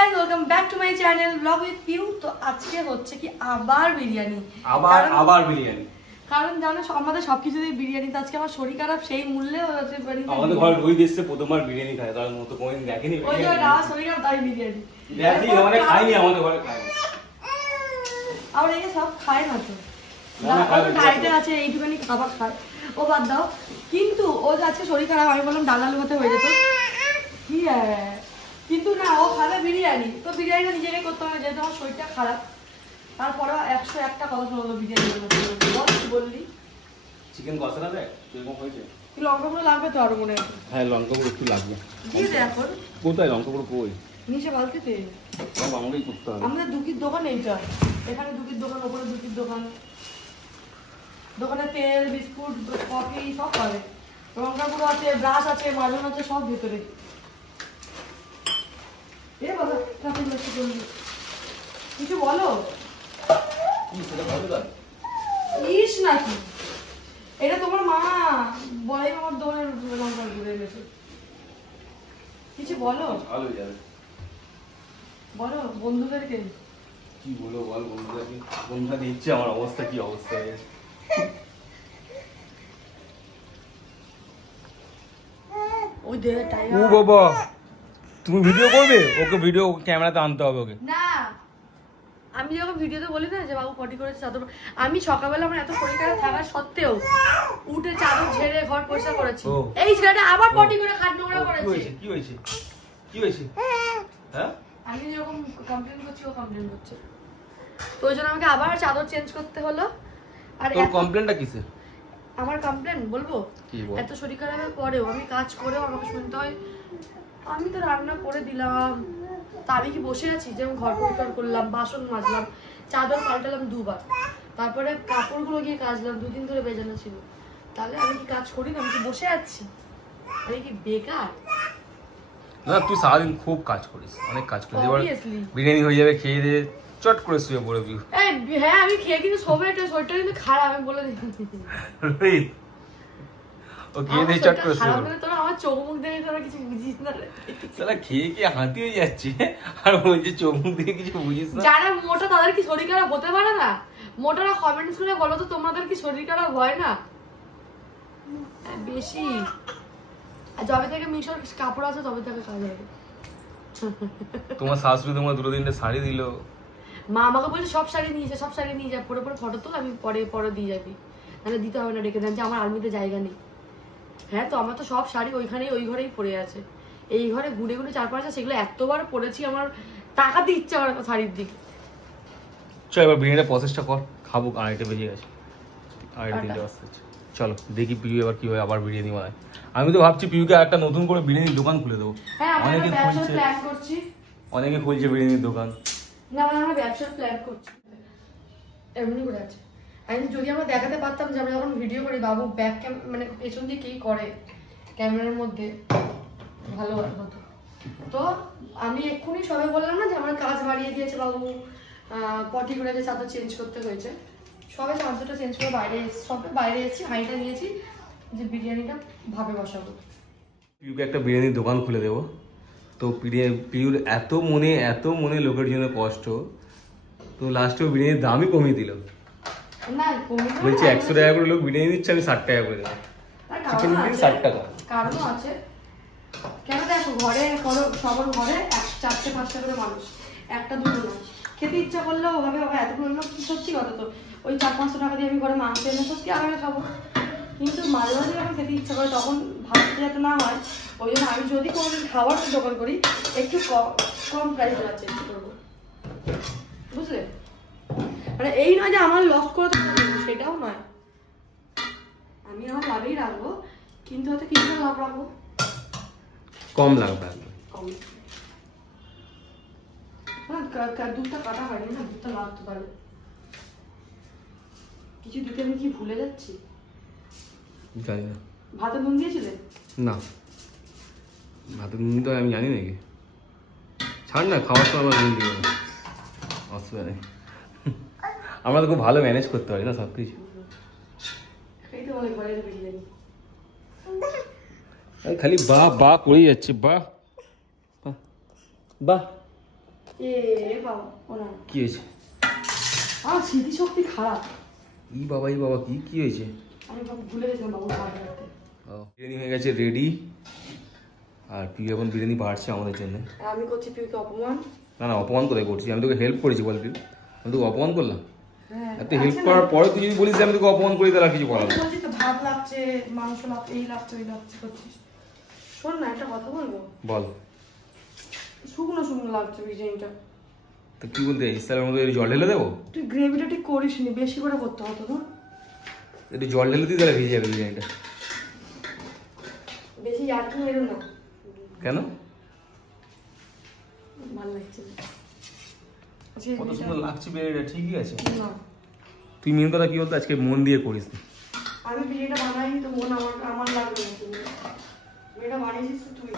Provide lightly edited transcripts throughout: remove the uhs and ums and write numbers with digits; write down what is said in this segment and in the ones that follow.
Guys welcome back to my channel blog with Piu. তো আজকে হচ্ছে কি আবার বিরিয়ানি, আবার বিরিয়ানি। কারণ জানো আমাদের সবকিছুতেই বিরিয়ানি। তো আজকে আমার শরীর খারাপ, সেই মূল্যে আমাদের ঘরে রোহিত এসেছে প্রথমবার বিরিয়ানি খায়, তার মতো কোনোদিন দেখেনি। ওই যে না শরীর খারাপ তাই বিরিয়ানি দেখি মানে খাইনি, আমাদের ঘরে খায় আবার এই সব খায় না তো, ডায়েটে আছে এইটুখানি খাবার খায় ও, বাদ দাও। কিন্তু ও আজকে শরীর খারাপ, আমি বললাম ডাল আলু ভাতে হয়ে যেত, কি কিন্তু না ও খাবে বিরিয়ানি। তো বিরিয়ানিটা নিজেকে করতে হবে যেহেতু আমার শরীরটা খারাপ। তারপরেও 101টা কথা শুনলো বিরিয়ানি বললি চিকেন কষা দেয় এরকম হয়েছে। কি লঙ্কা গুঁড়ো লাগবে তো আরো মনে আছে? হ্যাঁ লঙ্কা গুঁড়ো একটু লাগবে। দিয়ে দে এখন। কোথায় লঙ্কা গুঁড়ো কই? নিচে বালতিতে। সব আমাকেই করতে হবে। আমাদের দুকির দোকান এইটা, এখানে দুকির দোকান, ওপরে দুকির দোকান, দোকানে তেল বিস্কুট কফি সব পাবে। লঙ্কা গুঁড়ো আছে, ব্রাশ আছে, মাজন আছে, সব ভেতরে। এ বাবা ট্রাফিক লাগছে বললি কিছু বলো। ইস নাকি এটা তোমার মা বলে আমার দোকানের লঙ্কা ঘুরে গেছে, কিছু বলো। ভালো যাবে বলো বন্ধুদেরকে কি বলো বল, বন্ধুদেরকে বন্ধুরা দিচ্ছে আমার অবস্থা কি অবস্থা হয়ে গেছে। ওই দে টাইগার। ও বাবা তুমি ভিডিও করবে? ওকে ভিডিও ক্যামেরাতে আনতে হবে ওকে। না আমি যখন ভিডিওতে বলি না যে বাবু পটি করেছে চাদর, আমি সকালবেলা আমার এত শরীর খারাপ থাকা সত্ত্বেও উঠে চাদর ঝেড়ে ঘর পরিষ্কার করেছি। এই ছেলেটা আবার পটি করে খাট নোংরা করেছে। কি হয়েছে কি হয়েছে? হ্যাঁ আমি যখন কমপ্লেন করছি ও কমপ্লেন করছে, তো ওই জন্য আমাকে আবার চাদর চেঞ্জ করতে হলো। আর তোর কমপ্লেনটা কিসের? আমার কমপ্লেন বলবো, এত শরীর খারাপের পরেও আমি কাজ করেও আমাকে শুনতে হয় আমি তো রান্না করে দিলাম, তা আমি কি বসে আছি? যেমন ঘর পরিষ্কার করলাম, বাসন মাজলাম, চাদর পাল্টালাম দুবার, তারপরে কাপড়গুলো গিয়ে কাচলাম, 2 দিন ধরে বেজানো ছিল, তাহলে আমি কি কাজ করি না? আমি কি বসে আছি? আমি কি বেকার? না তুই সারাদিন খুব কাজ করিস, অনেক কাজ করিস। এবার বিরিয়ানি হয়ে যাবে, খেয়ে দিয়ে চট করে শুয়ে পড়বি। হ্যাঁ আমি খেয়ে কিন্তু শরীরটা কিন্তু খারাপ, আমি বলে দিচ্ছি। ও খেয়ে দিয়ে চট করে শুয়ে পড়বি। তোরা আমার চোখ মুখ দেখে তোরা কিছু বুঝিস না রে। শালা খেয়ে কি হাতি হয়ে যাচ্ছে আর বলছে চোখ মুখ দেখে কিছু বুঝিস না। যারা মোটা তাদের কি শরীর খারাপ হতে পারে না? মোটারা কমেন্টস করে বলো তো তোমাদের কি শরীর খারাপ হয় না? বেশি যবে থেকে মিশর কাপড় আছে তবে থেকে কাজ হবে। তোমার শাশুড়ি তোমার 2-3টে শাড়ি দিল। মা আমাকে বলছে সব শাড়ি নিয়ে যা, সব শাড়ি নিয়ে যা, পরে পরে ফটো তোল, আমি পরে দিয়ে যাবি, তাহলে দিতে হবে না, রেখে দেন যে আমার আর্মিতে জায়গা নেই। হ্যাঁ তো আমার তো সব শাড়ি ওইখানেই ওই ঘরেই পড়ে আছে, এই ঘরে ঘুরে ঘুরে 4-5টা, সেগুলো এতবার পরেছি আমার টাকাতে ইচ্ছা করে না শাড়ির দিকে। চল এবার বিরিয়ানিটা প্রসেসটা কর, খাবো। 2:30 বেজে গেছে, 2:30 বাজছে। চলো দেখি পিউ এবার কি হয়, আবার বিরিয়ানি বানায়। আমি তো ভাবছি পিউকে একটা নতুন করে বিরিয়ানির দোকান খুলে দেবো। অনেকে খুলছে, অনেকে খুলছে বিরিয়ানির দোকান। না আমরা ব্যবসার প্ল্যান করছি, এমনি করে আছে। আমি যদি আমরা দেখাতে পারতাম যে আমরা যখন ভিডিও করি বাবু ব্যাক মানে পেছন দিয়ে কি করে ক্যামেরার মধ্যে, ভালো হতো। তো আমি এক্ষুনি সবাই বললাম না যে আমার কাজ বাড়িয়ে দিয়েছে বাবু, পটি করে যে চাদর চেঞ্জ করতে হয়েছে, সবাই চাদরটা চেঞ্জ করে বাইরে এসেছি, হাঁড়িটা নিয়েছি যে বিরিয়ানিটা ভাবে বসাবো। পিউকে একটা বিরিয়ানির দোকান খুলে দেবো। তো পিউর এত মনে লোকের জন্য কষ্ট, তো লাস্টেও বিরিয়ানির দামই কমিয়ে দিল। না বলছি 100 টাকা করে লোক বিরিয়ানি দিচ্ছে, আমি 60 টাকা করে দেবো। চিকেন বিরিয়ানি 60 টাকা। কারণও আছে, কেন দেখো ঘরে সবার ঘরে 4-5টা করে মানুষ, 1-2 না, খেতে ইচ্ছা করলেও ওভাবে এতগুলো লোক, সত্যি কথা তো ওই 400-500 টাকা দিয়ে আমি ঘরে মাংস এনে সত্যি আরামে খাবো। কিন্তু মাঝে মাঝে যখন খেতে ইচ্ছা করে তখন ভাবতে যাতে না হয়, ওই জন্য আমি যদি কোনোদিন খাবার দোকান করি একটু কম প্রাইস দেওয়ার চেষ্টা করবো, বুঝলে? মানে এই নয় যে আমার লস করে সেটাও নয়, আমি আমার লাভেই রাখবো, কিন্তু হয়তো কিছুটা লাভ রাখবো, কম লাগবে। দুধটা কাটা হয়নি না, দুধটা লাগতো, তাহলে কিছু দিতে আমি কি ভুলে যাচ্ছি? জানি না। ভাতে নুন দিয়েছিলে? না ভাতে নুন তো আমি জানি নাকি। ছাড় না, খাওয়ার তো আমরা নুন দিব না, অসুবিধা নেই। আমরা তো খুব ভালো ম্যানেজ করতে পারি না সব কিছু। খালি বাহ বাহ করেই যাচ্ছে, বাহ বাহ। এ বাবা ওনা কি হয়েছে? আমার স্মৃতিশক্তি খারাপ। ই বাবা কি হয়েছে? আমি ভুলে গেছিলাম বাবু খাওয়া করতে। বিরিয়ানি হয়ে গেছে রেডি, আর পিউ এখন বিরিয়ানি বাড়ছে আমাদের জন্য। আমি করছি পিউকে অপমান। না অপমান কোথায় করছি, আমি তোকে হেল্প করেছি বল পিউ, আমি তোকে অপমান করলাম? হ্যাঁ তুই হেল্প করার পরে তুই যদি বলিস আমি তোকে অপমান করি তাহলে আর কিছু করার বলছি তো ভাত লাগছে, মাংস লাগছে, এই লাগছে ওই লাগছে করছিস। শোন না একটা কথা বলবো? বল। শুকনো শুকনো লাগছে বিরিয়ানিটা। তো কি বলতে চাইছিস, তাহলে মধ্যে জল ঢেলে দেবো? তুই গ্রেভিটা ঠিক করিস নি, বেশি করে করতে হতো না? একটু জল ঢেলে দিই তাহলে ভিজে যাবে বিরিয়ানিটা। বেশি ইয়ার্কি মেরো না। কেন? ভালো লাগছে না। কত সুন্দর লাগছে বিরিয়ানিটা, ঠিকই আছে। না তুই মেন কথা কি বলতো, আজকে মন দিয়ে করিস না। আমি বিরিয়ানিটা বানাইনি তো মন আমার লাগবে না। বিরিয়ানিটা বানিয়েছিস তো তুই।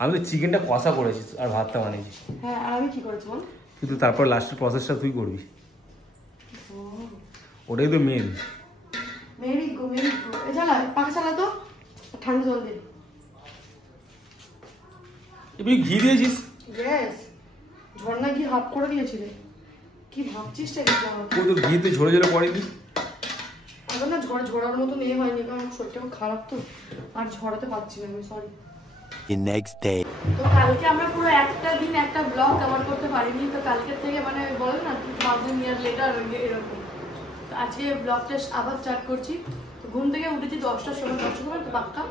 আমি তো চিকেনটা কষা করেছিস আর ভাতটা বানিয়েছি। হ্যাঁ আর আমি কি করেছি বল? কিন্তু তারপর লাস্টের প্রসেসটা তুই করবি, ওটাই তো মেন। মেরি গো এই চালা পাখা চালা তো, ঠান্ডা জল দে। তুই ঘি দিয়েছিস? ইয়েস, ঝর্ণা ঘি হাফ করে দিয়েছিলে। কি ভাবছিস রে? তুই তো ঘিতে ঝরে ঝরে পড়েনি। এখন না ঝরার মতো মেয়ে হয়নি, কারণ শরীরটা খারাপ তো, আর ঝরাতে পারছি না আমি, সরি। The next day. তো কালকে আমরা পুরো একটা দিন একটা ব্লগ কভার করতে পারিনি, তো কালকে থেকে মানে বলে না 2000 ইয়ার লেটার এরকম। তো আজকে ব্লগটা আবার স্টার্ট করছি। তো ঘুম থেকে উঠেছি 10টার সময়, 10টার সময় তো পাক্কা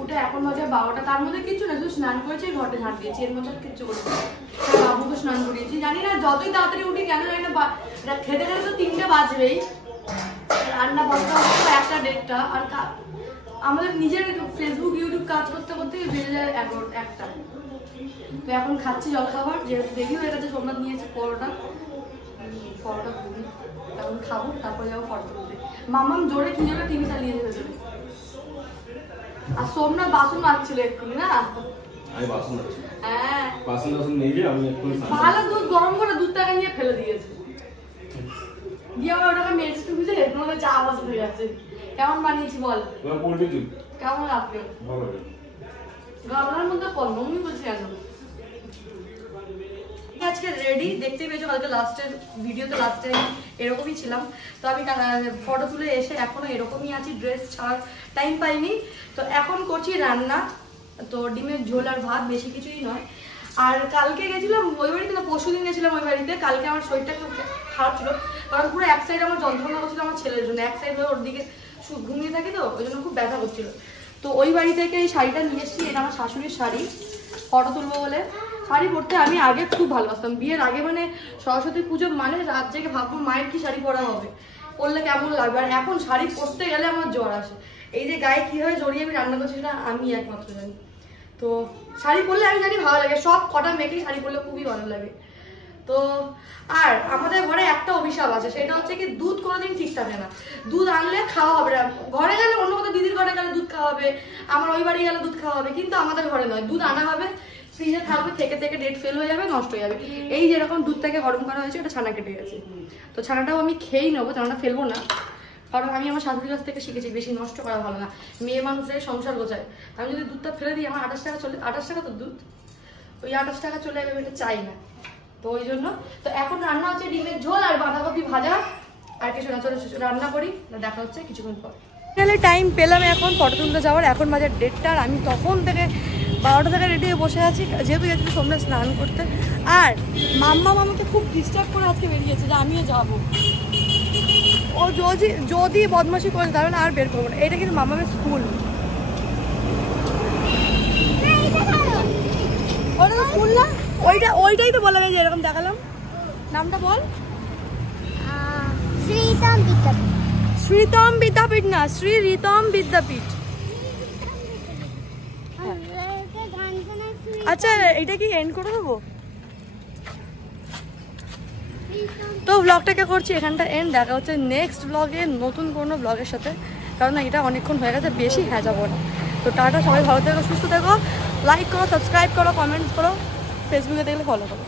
উঠে এখন বাজে 12টা। তার মধ্যে কিছু না, শুধু স্নান করেছি, ঘরটা ঝাঁট দিয়েছি, এর মধ্যে কিচ্ছু করেছি। বাবুকে স্নান করিয়েছি, জানি না যতই তাড়াতাড়ি উঠি কেন জানি না খেতে খেতে তো 3টে বাজবেই, রান্না বসতে বসতে 1টা 1:30, আর আমাদের নিজের ফেসবুক ইউটিউব কাজ করতে করতে বেজে যায় 1টা। তো এখন খাচ্ছি জলখাবার, যেহেতু দেরি হয়ে গেছে। সোমনাথ নিয়েছে পরোটা ঘুরি, এখন খাবো, তারপরে যাবো ফটো তুলতে। মামাম জোরে কি জোরে টিভি চালিয়ে দিয়েছে। আর সোমনাথ বাসন মাজছিল এক্ষুনি না? আমি বাসন মাজছি। হ্যাঁ বাসন মেজে আমি একটু ভালো দুধ গরম করে দুধটাকে নিয়ে ফেলে দিয়েছে, দিয়ে আবার ওটাকে মেজে টুকুছে, এর মধ্যে চা আওয়াজ হয়ে গেছে। কেমন বানিয়েছি বল? কেমন লাগবে? গামলার মধ্যে কলমই বলছি কেন? আজকে রেডি, দেখতেই পেয়েছো কালকে লাস্টের ভিডিওতে লাস্টে এরকমই ছিলাম। তো আমি ফটো তুলে এসে এখনো এরকমই আছি, ড্রেস ছাড়ার টাইম পাইনি। তো এখন করছি রান্না, তো ডিমের ঝোল আর ভাত, বেশি কিছুই নয়। আর কালকে গেছিলাম ওই বাড়িতে, না পরশুদিন গেছিলাম ওই বাড়িতে। কালকে আমার শরীরটা একটু খারাপ ছিল, কারণ পুরো এক সাইড আমার যন্ত্রণা করছিল আমার ছেলের জন্য। এক সাইড হয়ে ওর দিকে ঘুমিয়ে থাকি, তো ওই জন্য খুব ব্যথা করছিল। তো ওই বাড়ি থেকে এই শাড়িটা নিয়ে এসেছি, এটা আমার শাশুড়ির শাড়ি, ফটো তুলবো বলে। শাড়ি পরতে আমি আগে খুব ভালোবাসতাম, বিয়ের আগে মানে সরস্বতী পুজো মানে রাত জেগে ভাববো মায়ের কি শাড়ি পরা হবে, পরলে কেমন লাগবে। আর এখন শাড়ি পরতে গেলে আমার জ্বর আসে। এই যে গায়ে কিভাবে জড়িয়ে আমি রান্না করছি সেটা আমি একমাত্র জানি। তো শাড়ি পরলে আমি জানি ভালো লাগে, সব কটা মেয়েকেই শাড়ি পরলে খুবই ভালো লাগে। তো আর আমাদের ঘরে একটা অভিশাপ আছে, সেটা হচ্ছে কি দুধ কোনোদিন ঠিক থাকে না। দুধ আনলে খাওয়া হবে না, ঘরে গেলে অন্য কোথাও দিদির ঘরে গেলে দুধ খাওয়া হবে, আমার ওই বাড়ি গেলে দুধ খাওয়া হবে, কিন্তু আমাদের ঘরে নয়। দুধ আনা হবে, ফ্রিজে থাকবে, থেকে থেকে ডেট ফেল হয়ে যাবে, নষ্ট হয়ে যাবে। এই যেরকম দুধটাকে গরম করা হয়েছে, ওটা ছানা কেটে গেছে, তো ছানাটাও আমি খেয়েই নেবো, ছানাটা ফেলবো না। কারণ আমি আমার শাশুড়ির কাছ থেকে শিখেছি বেশি নষ্ট করা ভালো না, মেয়ে মানুষের সংসার গোছায়। আমি যদি দুধটা ফেলে দিই, আমার 28 টাকা চলে, 28 টাকা তো দুধ, ওই 28 টাকা চলে যাবে, এটা চাই না। তো ওই জন্য তো এখন রান্না হচ্ছে ডিমের ঝোল আর বাঁধাকপি ভাজা, আর কিছু না। চলো রান্না করি, দেখা হচ্ছে কিছুক্ষণ পর। টাইম পেলাম এখন ফটো তুলতে যাওয়ার, এখন বাজার 1:30, আর আমি তখন থেকে 12টা থেকে রেডি হয়ে বসে আছি, যেহেতু গেছিলো সোমনাথ স্নান করতে। আর মাম্মা আমাকে খুব ডিস্টার্ব করে আজকে বেরিয়েছে যে আমিও যাবো। ও যদি বদমাশি করে তাহলে আর বের করবো না। এটা কিন্তু মামামের স্কুল, ওটা তো স্কুল না, ওইটাই তো বলা গেছে, এরকম দেখালাম। নামটা বল। শ্রীতম বিদ্যাপীঠ না, শ্রী রিতম বিদ্যাপীঠ। আচ্ছা এটা কি এন্ড করে দেবো? তো ব্লগটাকে করছি এখানটা এন্ড, দেখা হচ্ছে নেক্সট ব্লগে নতুন কোনো ব্লগের সাথে, কারণ এটা অনেকক্ষণ হয়ে গেছে, বেশি হ্যাঁ যাবো না। তো টাটা, সবাই ভালো থেকো, সুস্থ থেকো, লাইক করো, সাবস্ক্রাইব করো, কমেন্টস করো, ফেসবুকে দেখলে ফলো করো।